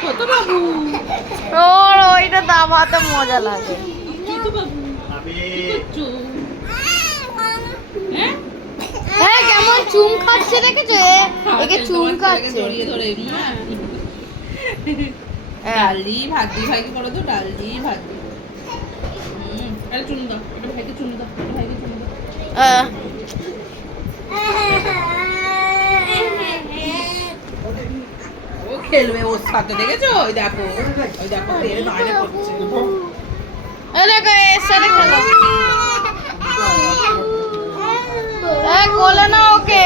ছোট বাবু ওর ওইটা দাবাতে মজা লাগে। হ্যাঁ কেমন চুম খাচ্ছে দেখেছো? একে চুম খাচ্ছে। জড়িয়ে ধরে ডালি ভাগি ভাগি করো তো, ডালি ভাগি। আরে চুন দাও, এটা ভাইকে চুন দাও, এটা ভাইকে চুন দাও। ও খেলবে ওর সাথে, দেখেছো? ওই দেখো তেল বাইরে পড়ছে। দেখো এর সাথে খেলো। কোলে না ওকে।